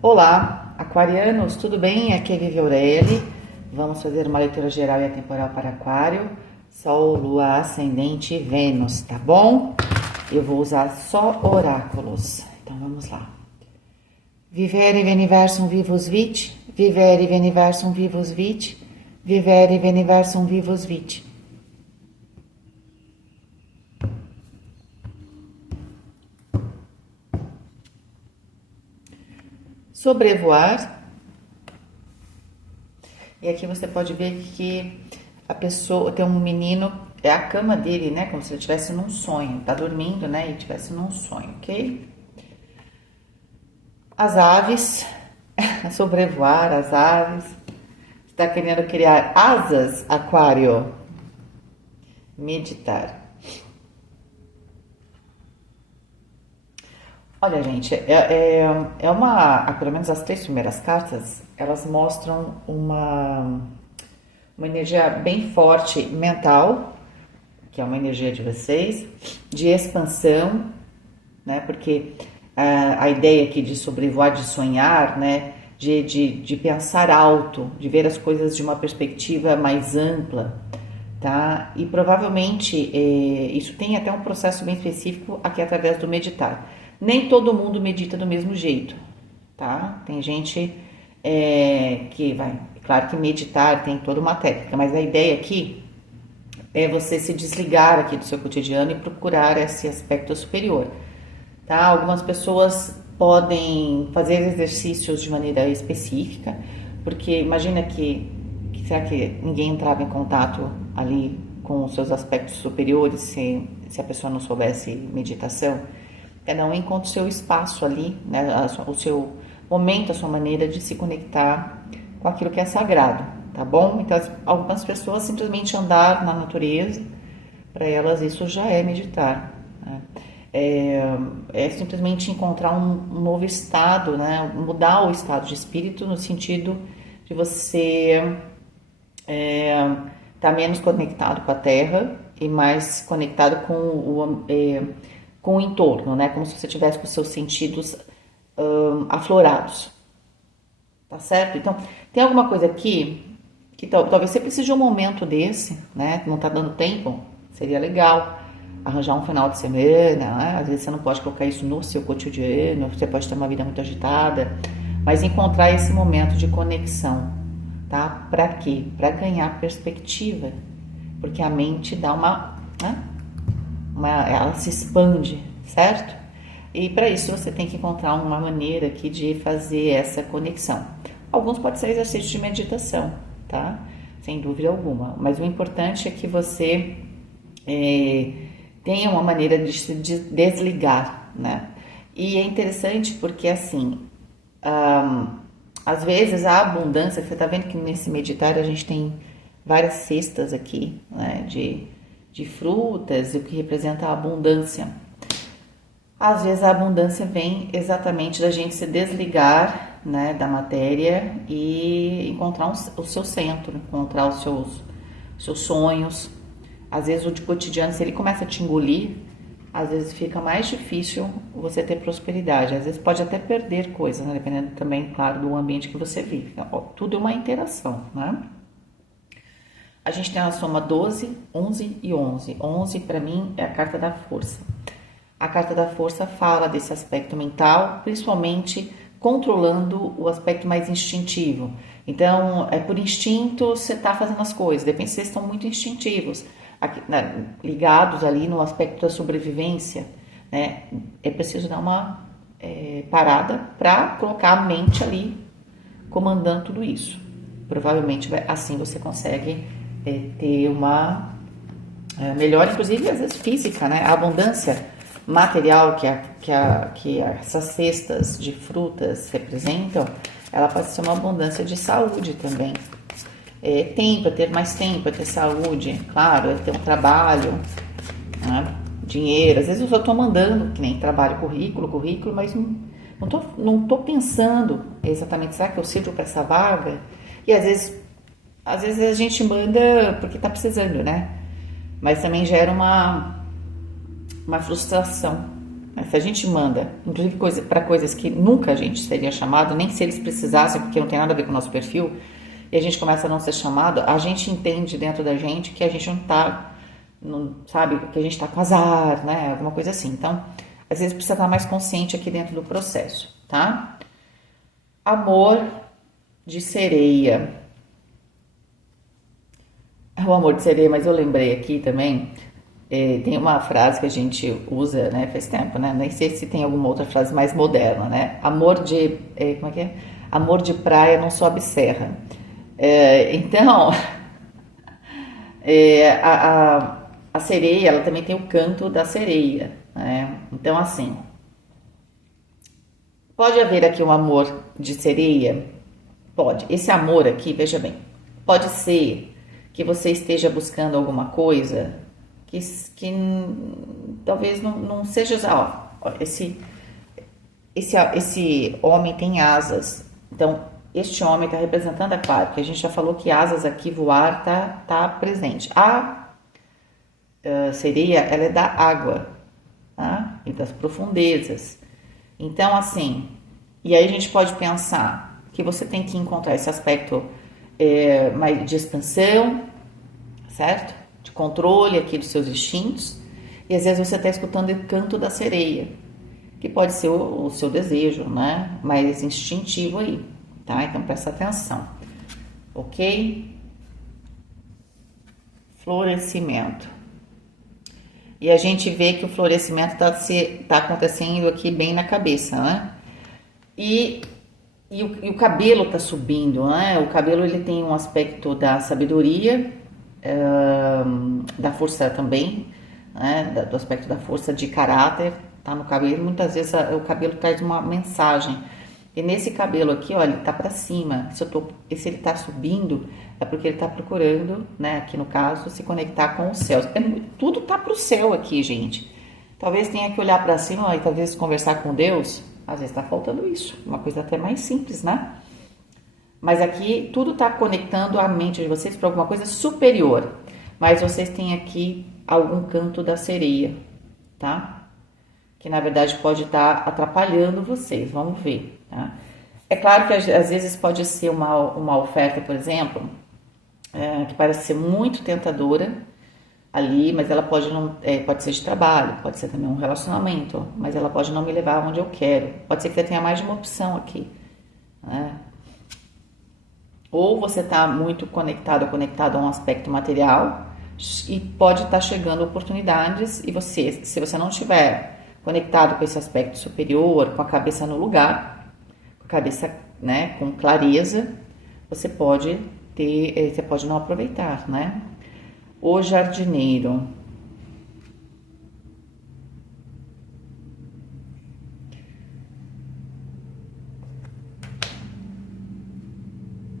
Olá, aquarianos, tudo bem? Aqui é Vivi Aureli. Vamos fazer uma leitura geral e atemporal para Aquário, Sol, Lua, Ascendente e Vênus, tá bom? Eu vou usar só oráculos, então vamos lá. Vivere veniversum vivus vit, vivere veniversum vivus vit, vivere veniversum vivus vit. Sobrevoar. E aqui você pode ver que a pessoa tem um menino, é a cama dele, né? Como se ele estivesse num sonho. Tá dormindo, né? E estivesse num sonho, ok? As aves, sobrevoar as aves. Está querendo criar asas, Aquário? Meditar. Olha, gente, pelo menos as 3 primeiras cartas, elas mostram uma energia bem forte mental, que é uma energia de vocês, de expansão, né? Porque a ideia aqui de sobrevoar, de sonhar, né? De pensar alto, de ver as coisas de uma perspectiva mais ampla, tá? E provavelmente isso tem até um processo bem específico aqui através do meditar. Nem todo mundo medita do mesmo jeito, tá? Tem gente que vai... Claro que meditar tem toda uma técnica, mas a ideia aqui é você se desligar aqui do seu cotidiano e procurar esse aspecto superior, tá? Algumas pessoas podem fazer exercícios de maneira específica, porque imagina será que ninguém entrava em contato ali com os seus aspectos superiores se a pessoa não soubesse meditação? Cada um encontra o seu espaço ali, né? O seu momento, a sua maneira de se conectar com aquilo que é sagrado, tá bom? Então, algumas pessoas simplesmente andar na natureza, para elas isso já é meditar, né? É simplesmente encontrar um novo estado, né? Mudar o estado de espírito no sentido de você estar menos conectado com a Terra e mais conectado com o entorno, né? Como se você tivesse com os seus sentidos aflorados, tá certo? Então, tem alguma coisa aqui que talvez você precise de um momento desse, né? Não tá dando tempo, seria legal arranjar um final de semana, né? Às vezes você não pode colocar isso no seu cotidiano, você pode ter uma vida muito agitada, mas encontrar esse momento de conexão, tá? Para quê? Para ganhar perspectiva, porque a mente dá ela se expande, certo? E para isso você tem que encontrar uma maneira aqui de fazer essa conexão. Alguns podem ser exercícios de meditação, tá? Sem dúvida alguma. Mas o importante é que você tenha uma maneira de se desligar, né? E é interessante porque assim, às vezes a abundância, você tá vendo que nesse meditar a gente tem várias cestas aqui, né? De frutas, o que representa a abundância. Às vezes a abundância vem exatamente da gente se desligar, né, da matéria e encontrar o seu centro, encontrar os seus sonhos. Às vezes o de cotidiano, se ele começa a te engolir, às vezes fica mais difícil você ter prosperidade. Às vezes pode até perder coisas, né, dependendo também, claro, do ambiente que você vive. Então, tudo é uma interação, né? A gente tem a soma 12, 11 e 11. 11 para mim é a carta da força. A carta da força fala desse aspecto mental, principalmente controlando o aspecto mais instintivo. Então, por instinto você está fazendo as coisas, de repente vocês estão muito instintivos, aqui, né, ligados ali no aspecto da sobrevivência, né? É preciso dar uma parada para colocar a mente ali comandando tudo isso. Provavelmente assim você consegue ter uma melhor, inclusive às vezes física, né? A abundância material que essas cestas de frutas representam, ela pode ser uma abundância de saúde também. Tempo, ter mais tempo, ter saúde, claro, ter um trabalho, né? Dinheiro. Às vezes eu só estou mandando, que nem trabalho, currículo, mas não tô pensando exatamente, será que eu sirvo para essa vaga? E às vezes a gente manda porque está precisando, né? Mas também gera uma frustração, Se a gente manda, inclusive para coisas que nunca a gente seria chamado, nem se eles precisassem, porque não tem nada a ver com o nosso perfil, e a gente começa a não ser chamado, a gente entende dentro da gente que a gente não tá, não, sabe, que a gente tá com azar, né? Alguma coisa assim. Então, às vezes precisa estar mais consciente aqui dentro do processo, tá? Amor de sereia. O amor de sereia, mas eu lembrei aqui também, tem uma frase que a gente usa, né, faz tempo, né? Nem sei se tem alguma outra frase mais moderna, né? Amor de, como é que é? Amor de praia não sobe serra. Então, a sereia, ela também tem o canto da sereia, né? Então, assim, pode haver aqui um amor de sereia? Pode. Esse amor aqui, veja bem, pode ser que você esteja buscando alguma coisa que talvez não seja. Ó, esse homem tem asas. Então, este homem está representando Aquário, porque a gente já falou que asas aqui, voar, tá presente. A sereia, ela é da água, tá? E das profundezas. Então, assim, e aí a gente pode pensar que você tem que encontrar esse aspecto mais de expansão, certo? De controle aqui dos seus instintos. E às vezes você está escutando o canto da sereia, que pode ser o seu desejo, né? Mais instintivo aí, tá? Então presta atenção, ok? Florescimento. E a gente vê que o florescimento tá acontecendo aqui bem na cabeça, né? E o cabelo está subindo, né? O cabelo ele tem um aspecto da sabedoria, da força também, né? Do aspecto da força de caráter, tá no cabelo. Muitas vezes o cabelo traz uma mensagem. E nesse cabelo aqui, olha, ele tá para cima. Se ele tá subindo, é porque ele tá procurando, né? Aqui no caso, se conectar com os céus. Tudo tá pro céu aqui, gente. Talvez tenha que olhar para cima e talvez conversar com Deus. Às vezes está faltando isso, uma coisa até mais simples, né? Mas aqui tudo está conectando a mente de vocês para alguma coisa superior. Mas vocês têm aqui algum canto da sereia, tá? Que na verdade pode estar atrapalhando vocês, vamos ver, tá? É claro que às vezes pode ser uma oferta, por exemplo, que parece ser muito tentadora ali, mas ela pode ser de trabalho, pode ser também um relacionamento, mas ela pode não me levar onde eu quero. Pode ser que você tenha mais de uma opção aqui, né? Ou você está muito conectado a um aspecto material e pode estar chegando oportunidades e você, se você não estiver conectado com esse aspecto superior, com a cabeça no lugar, com a cabeça, né, com clareza, você pode não aproveitar, né? O jardineiro.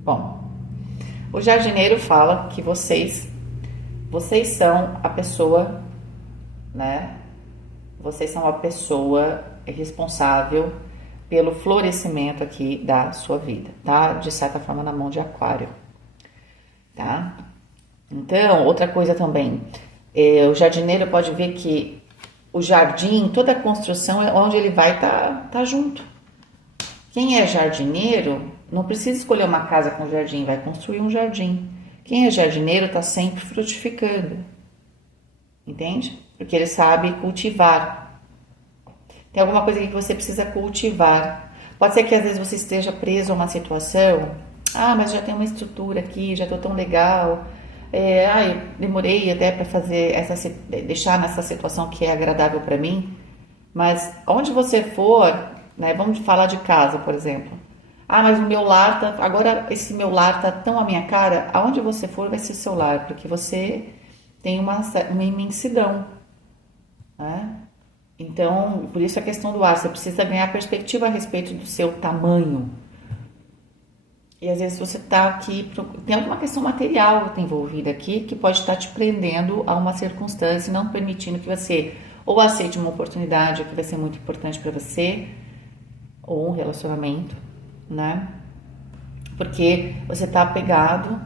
Bom, o jardineiro fala que vocês são a pessoa, né? Vocês são a pessoa responsável pelo florescimento aqui da sua vida, tá? De certa forma na mão de Aquário, tá? Então, outra coisa também, o jardineiro pode ver que o jardim, toda a construção é onde ele vai tá junto. Quem é jardineiro não precisa escolher uma casa com jardim, vai construir um jardim. Quem é jardineiro está sempre frutificando, entende? Porque ele sabe cultivar. Tem alguma coisa aqui que você precisa cultivar. Pode ser que às vezes você esteja preso a uma situação. Ah, mas já tem uma estrutura aqui, já estou tão legal. Demorei até para fazer deixar nessa situação que é agradável para mim. Mas onde você for, né? Vamos falar de casa, por exemplo. Ah, mas o meu lar agora esse meu lar tá tão à minha cara. Aonde você for vai ser seu lar, porque você tem uma imensidão, né? Então, por isso a questão do ar, você precisa ganhar perspectiva a respeito do seu tamanho. E às vezes você está aqui, tem alguma questão material envolvida aqui que pode estar te prendendo a uma circunstância e não permitindo que você ou aceite uma oportunidade que vai ser muito importante para você, ou um relacionamento, né? Porque você está apegado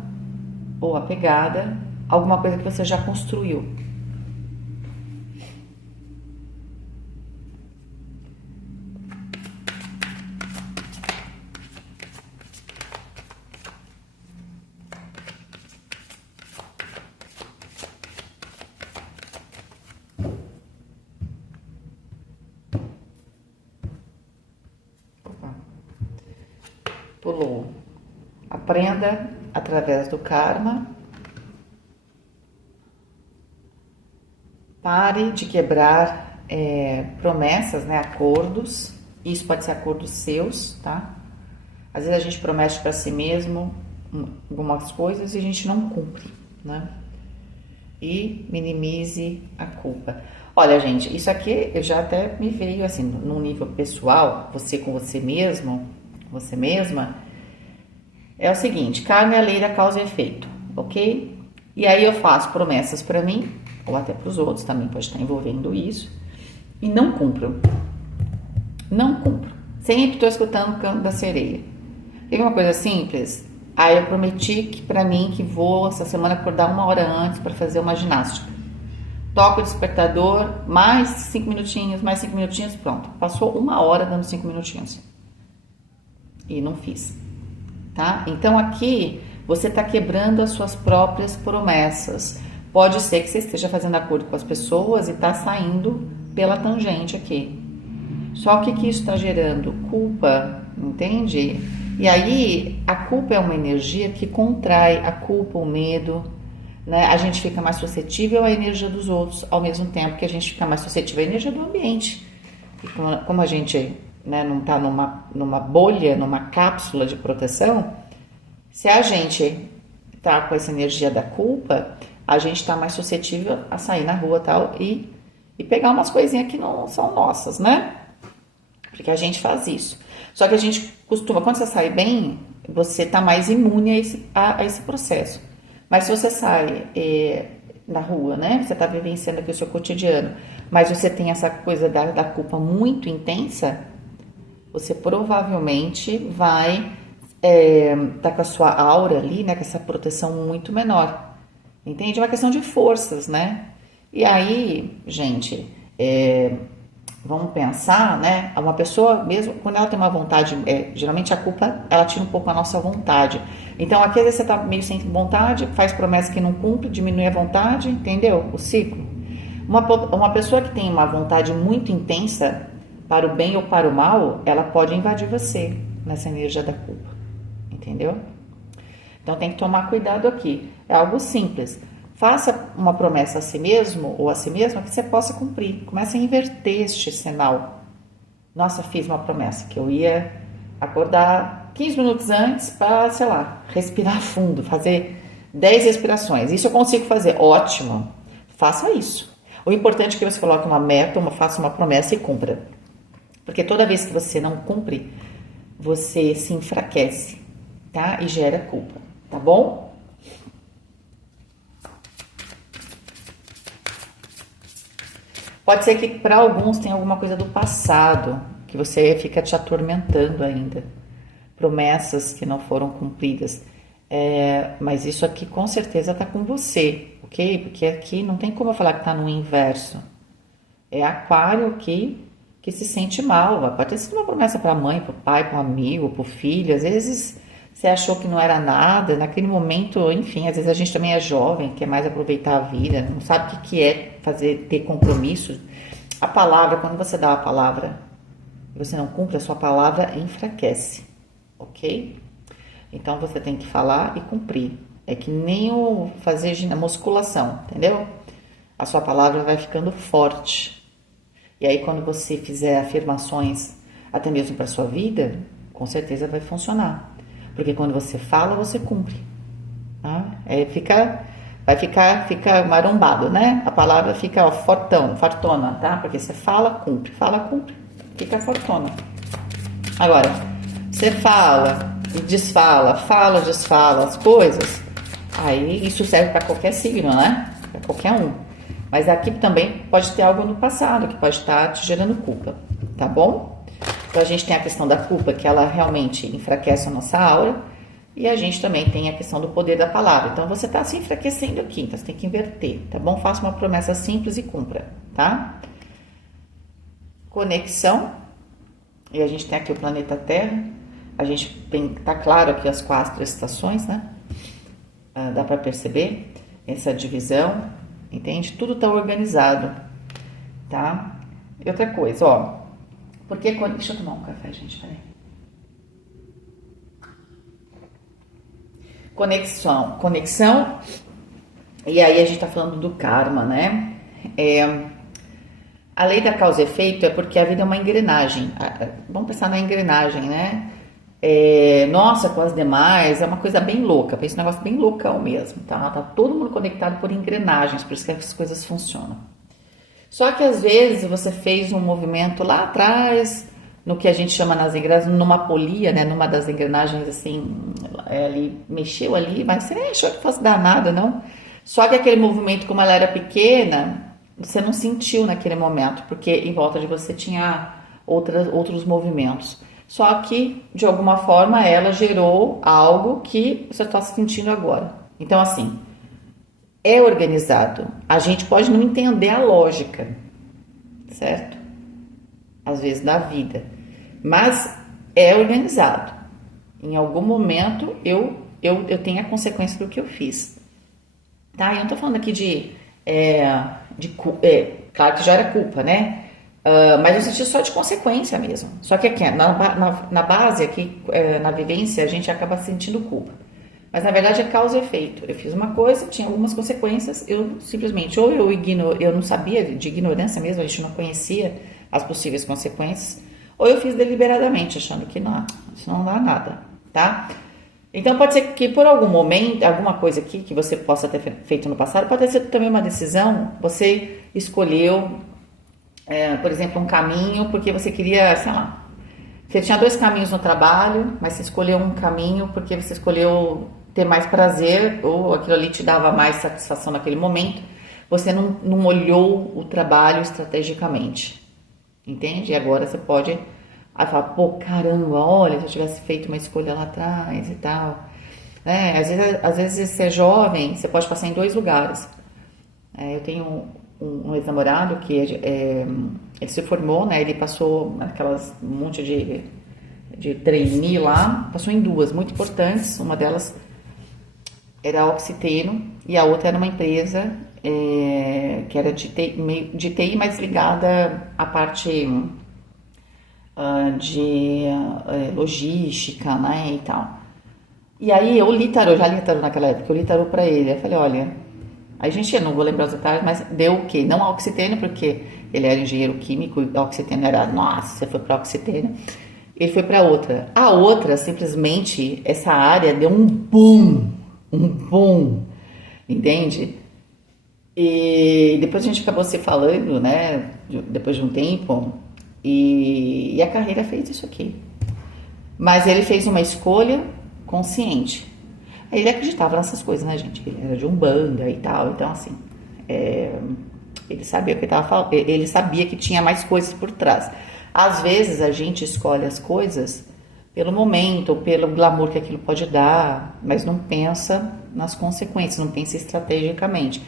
ou apegada a alguma coisa que você já construiu. Pulou. Aprenda através do karma. Pare de quebrar promessas, né? Acordos. Isso pode ser acordos seus, tá? Às vezes a gente promete para si mesmo algumas coisas e a gente não cumpre, né? E minimize a culpa. Olha, gente, isso aqui eu já até me veio assim, num nível pessoal, você com você mesmo, você mesma, é o seguinte, karma é a lei da causa e efeito, ok? E aí eu faço promessas para mim, ou até para os outros, também pode estar envolvendo isso, e não cumpro. Não cumpro. Sempre estou escutando o canto da sereia. Tem uma coisa simples? Aí eu prometi que para mim que vou essa semana acordar 1 hora antes para fazer uma ginástica. Toco o despertador, mais 5 minutinhos, pronto. Passou 1 hora dando 5 minutinhos. E não fiz. Tá? Então aqui você está quebrando as suas próprias promessas. Pode ser que você esteja fazendo acordo com as pessoas e está saindo pela tangente aqui. Só que isso está gerando culpa, entende? E aí a culpa é uma energia que contrai a culpa, o medo, né? A gente fica mais suscetível à energia dos outros, ao mesmo tempo que a gente fica mais suscetível à energia do ambiente. E como a gente, né, não está numa bolha, numa cápsula de proteção, se a gente está com essa energia da culpa, a gente está mais suscetível a sair na rua tal, e pegar umas coisinhas que não são nossas, né? Porque a gente faz isso. Só que a gente costuma, quando você sai bem, você está mais imune a esse processo. Mas se você sai na rua, né? Você está vivenciando aqui o seu cotidiano, mas você tem essa coisa da culpa muito intensa, você provavelmente vai tá com a sua aura ali, né? Com essa proteção muito menor. Entende? É uma questão de forças, né? E aí, gente, vamos pensar, né? Uma pessoa, mesmo quando ela tem uma vontade, geralmente a culpa, ela tira um pouco a nossa vontade. Então, aqui às vezes você tá meio sem vontade, faz promessa que não cumpre, diminui a vontade, entendeu? O ciclo. Uma pessoa que tem uma vontade muito intensa, para o bem ou para o mal, ela pode invadir você nessa energia da culpa, entendeu? Então, tem que tomar cuidado aqui. É algo simples. Faça uma promessa a si mesmo ou a si mesma que você possa cumprir. Comece a inverter este sinal. Nossa, fiz uma promessa que eu ia acordar 15 minutos antes para, sei lá, respirar fundo, fazer 10 respirações. Isso eu consigo fazer. Ótimo. Faça isso. O importante é que você coloque uma meta, faça uma promessa e cumpra. Porque toda vez que você não cumpre, você se enfraquece, tá? E gera culpa, tá bom? Pode ser que para alguns tenha alguma coisa do passado que você fica te atormentando ainda. Promessas que não foram cumpridas. Mas isso aqui com certeza está com você, ok? Porque aqui não tem como eu falar que está no inverso. É aquário aqui que se sente mal. Pode ter sido uma promessa para a mãe, para o pai, para um amigo, para o filho. Às vezes você achou que não era nada. Naquele momento, enfim, às vezes a gente também é jovem, quer mais aproveitar a vida, não sabe o que é ter compromisso. A palavra, quando você dá a palavra e você não cumpre a sua palavra, enfraquece, ok? Então você tem que falar e cumprir. É que nem o fazer musculação, entendeu? A sua palavra vai ficando forte. E aí quando você fizer afirmações até mesmo para sua vida, com certeza vai funcionar. Porque quando você fala, você cumpre. Tá? Fica marombado, né? A palavra fica fortona, tá? Porque você fala, cumpre, fica fortona. Agora, você fala e desfala, desfala as coisas, aí isso serve para qualquer signo, né? Para qualquer um. Mas aqui também pode ter algo no passado que pode estar te gerando culpa, tá bom? Então a gente tem a questão da culpa, que ela realmente enfraquece a nossa aura. E a gente também tem a questão do poder da palavra. Então, você está se enfraquecendo aqui, então você tem que inverter, tá bom? Faça uma promessa simples e cumpra, tá? Conexão. E a gente tem aqui o planeta Terra. A gente tá claro aqui as 4 estações, né? Dá para perceber essa divisão, entende? Tudo tá organizado, tá? E outra coisa, ó. Deixa eu tomar um café, gente, peraí. Conexão, e aí a gente tá falando do karma, né? A lei da causa e efeito é porque a vida é uma engrenagem. Vamos pensar na engrenagem, né? Nossa, com as demais, é uma coisa bem louca, pensa um negócio bem loucão mesmo, tá? Tá todo mundo conectado por engrenagens, por isso que as coisas funcionam. Só que às vezes você fez um movimento lá atrás, no que a gente chama nas engrenagens, numa polia, né? Numa das engrenagens assim, ali, mexeu ali, mas você nem achou que fosse dar nada, não? Só que aquele movimento, como ela era pequena, você não sentiu naquele momento, porque em volta de você tinha outros movimentos. Só que, de alguma forma, ela gerou algo que você está sentindo agora. Então, assim, é organizado. A gente pode não entender a lógica, certo? Às vezes da vida. Mas é organizado. Em algum momento eu tenho a consequência do que eu fiz. Tá? Eu não tô falando aqui claro que já era culpa, né? Mas eu senti só de consequência mesmo. Só que aqui, na base, aqui, na vivência, a gente acaba sentindo culpa. Mas na verdade é causa e efeito. Eu fiz uma coisa, tinha algumas consequências, eu simplesmente, ou eu não sabia, de ignorância mesmo, a gente não conhecia as possíveis consequências, ou eu fiz deliberadamente, achando que não, isso não dá nada, tá? Então pode ser que por algum momento, alguma coisa aqui que você possa ter feito no passado, pode ter sido também uma decisão, você escolheu, por exemplo, um caminho porque você queria, sei lá, você tinha 2 caminhos no trabalho, mas você escolheu um caminho porque você escolheu ter mais prazer ou aquilo ali te dava mais satisfação naquele momento, você não olhou o trabalho estrategicamente, entende? E agora você pode aí falar, pô, caramba, olha, se eu tivesse feito uma escolha lá atrás e tal. Às vezes você é jovem, você pode passar em 2 lugares. Eu tenho um ex-namorado que ele se formou, né? Ele passou aquelas um monte de trainee lá, passou em 2 muito importantes. Uma delas era a Oxiteno e a outra era uma empresa que era de TI, mas ligada à parte de logística, né, e tal. E aí eu li tarô, já li tarô naquela época, eu li tarô pra ele, eu falei, olha, aí gente, eu não vou lembrar os detalhes, mas deu o quê? Não a Oxiteno, porque ele era engenheiro químico e a Oxiteno era, nossa, você foi pra Oxiteno. Ele foi pra outra. A outra, simplesmente, essa área deu um boom, entende? E depois a gente acabou se falando, né, depois de um tempo, e a carreira fez isso aqui. Mas ele fez uma escolha consciente. Ele acreditava nessas coisas, né, gente? Ele era de Umbanda e tal, então assim, ele sabia o que estava falando, ele sabia que tinha mais coisas por trás. Às vezes a gente escolhe as coisas pelo momento, ou pelo glamour que aquilo pode dar, mas não pensa nas consequências, não pensa estrategicamente.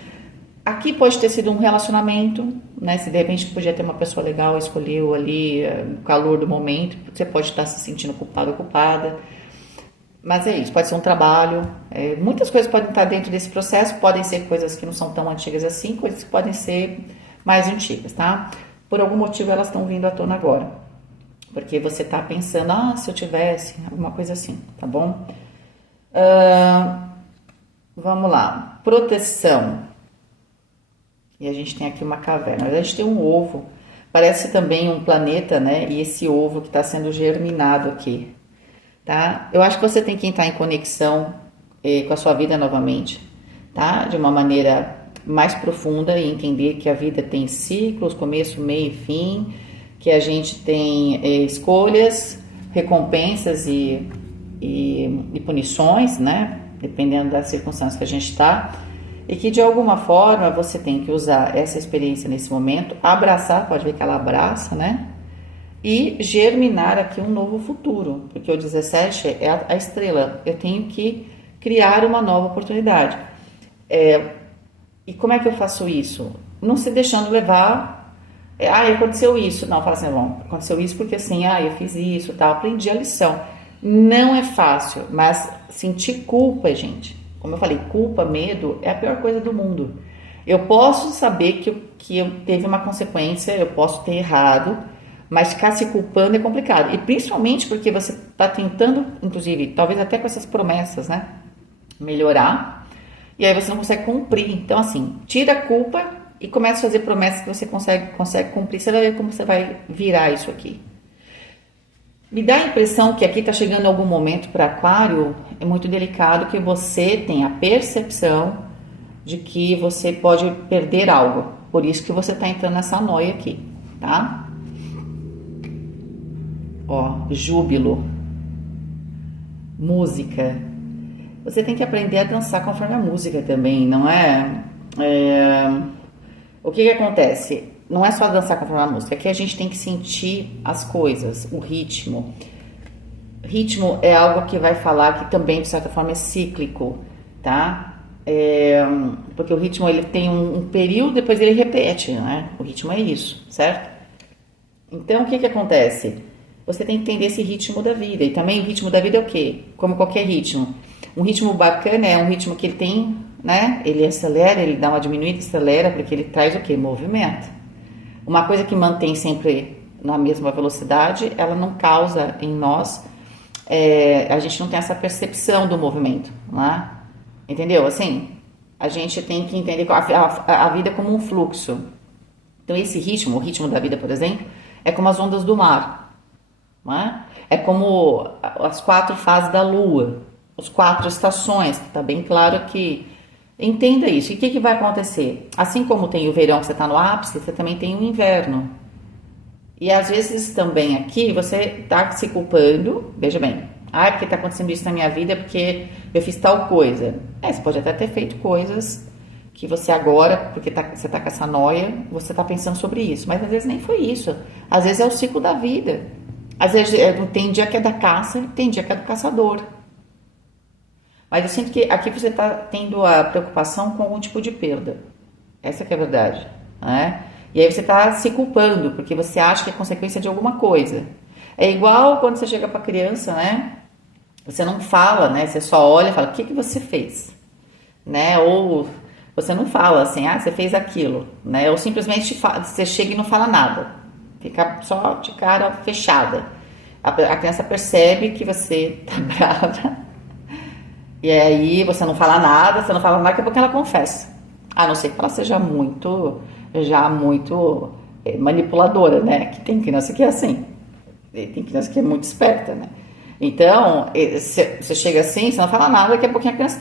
Aqui pode ter sido um relacionamento, né? Se de repente podia ter uma pessoa legal, escolheu ali o calor do momento, você pode estar se sentindo culpado ou culpada. Mas é isso, pode ser um trabalho. Muitas coisas podem estar dentro desse processo, podem ser coisas que não são tão antigas assim, coisas que podem ser mais antigas, tá? Por algum motivo elas estão vindo à tona agora. Porque você está pensando, se eu tivesse, alguma coisa assim, tá bom? Vamos lá. Proteção. E a gente tem aqui uma caverna. A gente tem um ovo. Parece também um planeta, né? E esse ovo que está sendo germinado aqui. Tá? Eu acho que você tem que entrar em conexão com a sua vida novamente. Tá? De uma maneira mais profunda e entender que a vida tem ciclos, começo, meio e fim. Que a gente tem escolhas, recompensas e punições, né? Dependendo das circunstâncias que a gente está. E que de alguma forma você tem que usar essa experiência nesse momento, abraçar, pode ver que ela abraça, né? E germinar aqui um novo futuro, porque o 17 é a estrela, eu tenho que criar uma nova oportunidade. E como é que eu faço isso? Não se deixando levar, aconteceu isso, não, fala assim, bom, aconteceu isso porque assim, eu fiz isso, tal, aprendi a lição. Não é fácil, mas sentir culpa, gente. Como eu falei, culpa, medo é a pior coisa do mundo. Eu posso saber que eu teve uma consequência, eu posso ter errado, mas ficar se culpando é complicado. E principalmente porque você está tentando, inclusive, talvez até com essas promessas, né? melhorar, e aí você não consegue cumprir. Então, assim, tira a culpa e começa a fazer promessas que você consegue cumprir. Você vai ver como você vai virar isso aqui. Me dá a impressão que aqui está chegando algum momento para Aquário, é muito delicado que você tem a percepção de que você pode perder algo. Por isso que você está entrando nessa noia aqui, tá? Ó, júbilo, música. Você tem que aprender a dançar conforme a música também, não é? O que acontece? Não é só dançar conforme a música, aqui a gente tem que sentir as coisas, o ritmo. Ritmo é algo que vai falar que também, de certa forma, é cíclico, tá? Porque o ritmo ele tem um período, depois ele repete, né? O ritmo é isso, certo? Então, o que acontece? Você tem que entender esse ritmo da vida. E também o ritmo da vida é o quê? Como qualquer ritmo. Um ritmo bacana é um ritmo que ele tem, né? Ele acelera, ele dá uma diminuída, acelera, porque ele traz o quê? Movimento. Uma coisa que mantém sempre na mesma velocidade, ela não causa em nós, a gente não tem essa percepção do movimento, né? Entendeu? Assim, a gente tem que entender a vida como um fluxo. Então, esse ritmo, o ritmo da vida, por exemplo, é como as ondas do mar, né? É como as 4 fases da lua, as 4 estações, que está bem claro aqui. Entenda isso. E o que vai acontecer? Assim como tem o verão que você está no ápice, você também tem o inverno. E às vezes também aqui você está se culpando, veja bem, porque está acontecendo isso na minha vida porque eu fiz tal coisa. Você pode até ter feito coisas que você agora, porque você está com essa noia, você está pensando sobre isso. Mas às vezes nem foi isso. Às vezes é o ciclo da vida. Às vezes tem dia que é da caça, tem dia que é do caçador. Mas eu sinto que aqui você está tendo a preocupação com algum tipo de perda. Essa que é a verdade, né? E aí você está se culpando, porque você acha que é consequência de alguma coisa. É igual quando você chega para a criança, né? Você não fala, né? Você só olha e fala, o que você fez? Né? Ou você não fala assim, você fez aquilo, né? Ou simplesmente você chega e não fala nada. Fica só de cara fechada. A criança percebe que você tá brava. E aí você não fala nada, daqui a pouco ela confessa. A não ser que ela seja muito manipuladora, né? Que tem criança que é assim. Tem criança que é muito esperta, né? Então, você chega assim, você não fala nada, daqui a pouquinho a criança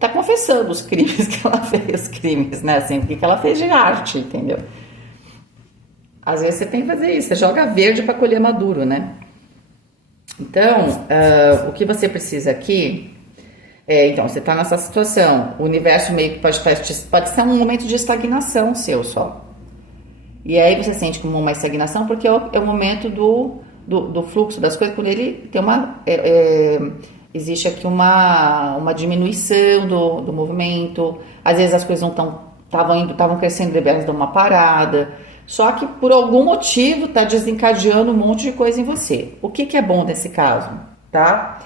tá confessando os crimes que ela fez, né? Assim, o que ela fez de arte, entendeu? Às vezes você tem que fazer isso, você joga verde para colher maduro, né? Então, o que você precisa aqui então, você está nessa situação, o universo meio que pode ser um momento de estagnação seu só. E aí você sente como uma estagnação porque é o momento do fluxo das coisas, quando ele tem existe aqui uma diminuição do movimento, às vezes as coisas não estavam crescendo, elas dão uma parada, só que por algum motivo está desencadeando um monte de coisa em você. O que é bom nesse caso, tá?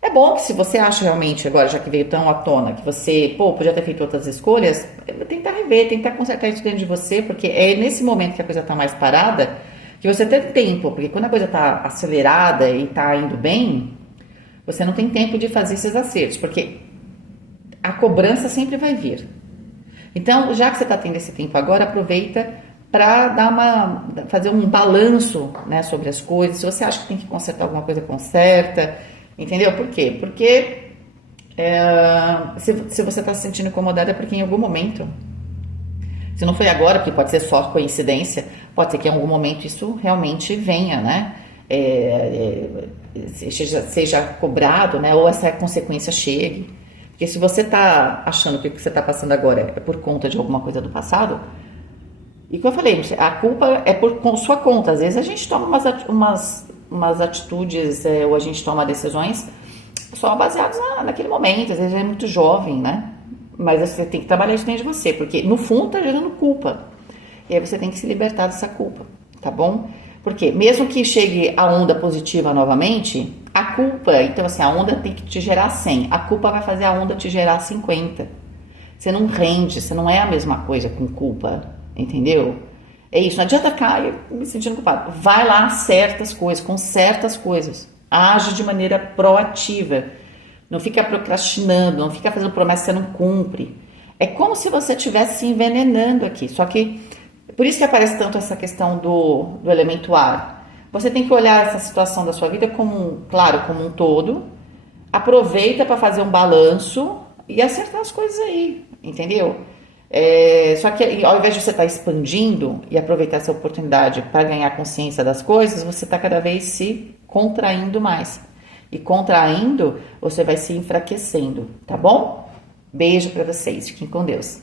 É bom que se você acha realmente, agora já que veio tão à tona, que você, podia ter feito outras escolhas, tentar rever, tentar consertar isso dentro de você, porque é nesse momento que a coisa está mais parada, que você tem tempo, porque quando a coisa está acelerada e está indo bem, você não tem tempo de fazer esses acertos, porque a cobrança sempre vai vir. Então, já que você está tendo esse tempo agora, aproveita para fazer um balanço, né, sobre as coisas. Se você acha que tem que consertar alguma coisa, conserta. Entendeu? Por quê? Porque se você está se sentindo incomodada é porque em algum momento, se não foi agora, porque pode ser só coincidência, pode ser que em algum momento isso realmente venha, né? Seja cobrado, né? Ou essa consequência chegue. Porque se você está achando que o que você está passando agora é por conta de alguma coisa do passado, e como eu falei, a culpa é por sua conta. Às vezes a gente toma umas atitudes, ou a gente toma decisões só baseadas naquele momento, às vezes é muito jovem, né? Mas você tem que trabalhar isso dentro de você, porque no fundo tá gerando culpa. E aí você tem que se libertar dessa culpa, tá bom? Porque mesmo que chegue a onda positiva novamente, a culpa, então assim, a onda tem que te gerar 100, a culpa vai fazer a onda te gerar 50. Você não rende, você não é a mesma coisa com culpa, entendeu? É isso, não adianta ficar me sentindo culpado. Vai lá, com certas coisas. Age de maneira proativa. Não fica procrastinando, não fica fazendo promessa que você não cumpre. É como se você estivesse se envenenando aqui. Só que, por isso que aparece tanto essa questão do elemento ar. Você tem que olhar essa situação da sua vida como, claro, como um todo. Aproveita para fazer um balanço e acertar as coisas aí, entendeu? Só que ao invés de você estar expandindo e aproveitar essa oportunidade para ganhar consciência das coisas, você está cada vez se contraindo mais. E contraindo, você vai se enfraquecendo, tá bom? Beijo para vocês, fiquem com Deus.